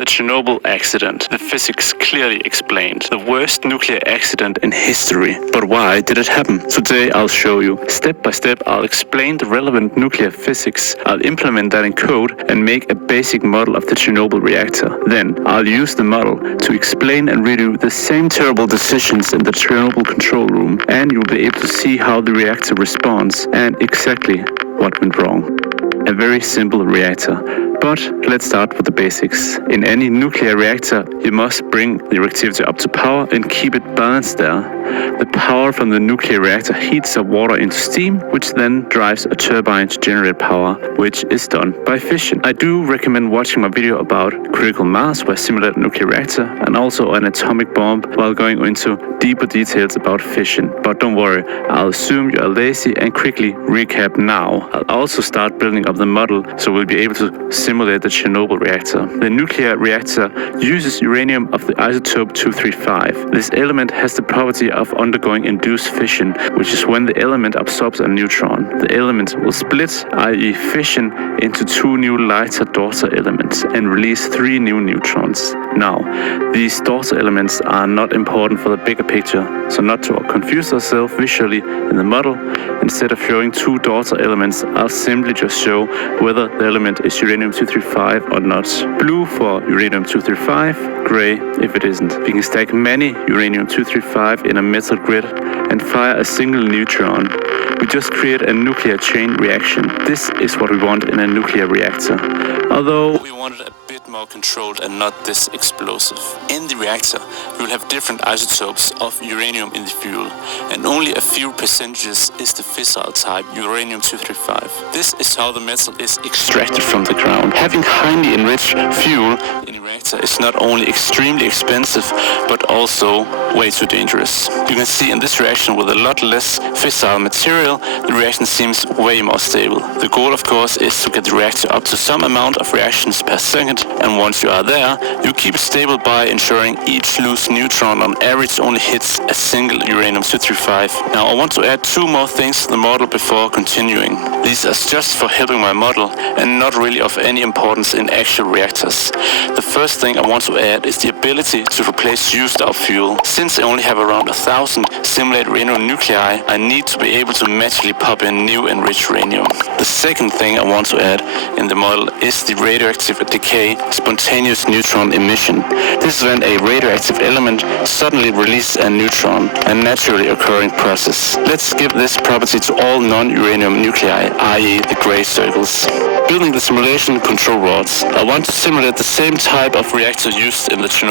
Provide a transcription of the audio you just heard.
The Chernobyl accident. The physics clearly explained. The worst nuclear accident in history. But why did it happen? Today I'll show you. Step by step I'll explain the relevant nuclear physics. I'll implement that in code and make a basic model of the Chernobyl reactor. Then I'll use the model to explain and redo the same terrible decisions in the Chernobyl control room, and you'll be able to see how the reactor responds and exactly what went wrong. A very simple reactor. But let's start with the basics. In any nuclear reactor, you must bring the reactivity up to power and keep it balanced there. The power from the nuclear reactor heats up water into steam, which then drives a turbine to generate power, which is done by fission. I do recommend watching my video about critical mass, where I simulate a nuclear reactor, and also an atomic bomb, while going into deeper details about fission. But don't worry, I'll assume you are lazy and quickly recap now. I'll also start building up the model, so we'll be able to simulate the Chernobyl reactor. The nuclear reactor uses uranium of the isotope 235. This element has the property of undergoing induced fission, which is when the element absorbs a neutron. The element will split, i.e. fission, into two new lighter daughter elements and release three new neutrons. Now, these daughter elements are not important for the bigger picture, so not to confuse ourselves visually in the model, instead of showing two daughter elements, I'll simply just show whether the element is uranium-235 or not. Blue for uranium-235, gray if it isn't. We can stack many uranium-235 in a metal grid and fire a single neutron. We just create a nuclear chain reaction. This is what we want in a nuclear reactor. Although we wanted a bit more controlled and not this explosive. In the reactor, we will have different isotopes of uranium in the fuel, and only a few percentages is the fissile type uranium-235. This is how the metal is extracted from the ground. Having highly enriched fuel in a reactor is not only extremely expensive, but also way too dangerous. You can see in this reaction with a lot less fissile material, the reaction seems way more stable. The goal, of course, is to get the reactor up to some amount of reactions per second, and once you are there, you keep it stable by ensuring each loose neutron on average only hits a single uranium-235. Now I want to add two more things to the model before continuing. These are just for helping my model and not really of any importance in actual reactors. The first thing I want to add is the ability to replace used up fuel. Since I only have around 1,000 simulated uranium nuclei, I need to be able to magically pop in new enriched uranium. The second thing I want to add in the model is the radioactive decay spontaneous neutron emission. This is when a radioactive element suddenly releases a neutron, a naturally occurring process. Let's give this property to all non-uranium nuclei, i.e. the gray circles. Building the simulation control rods. I want to simulate the same type of reactor used in the Chernobyl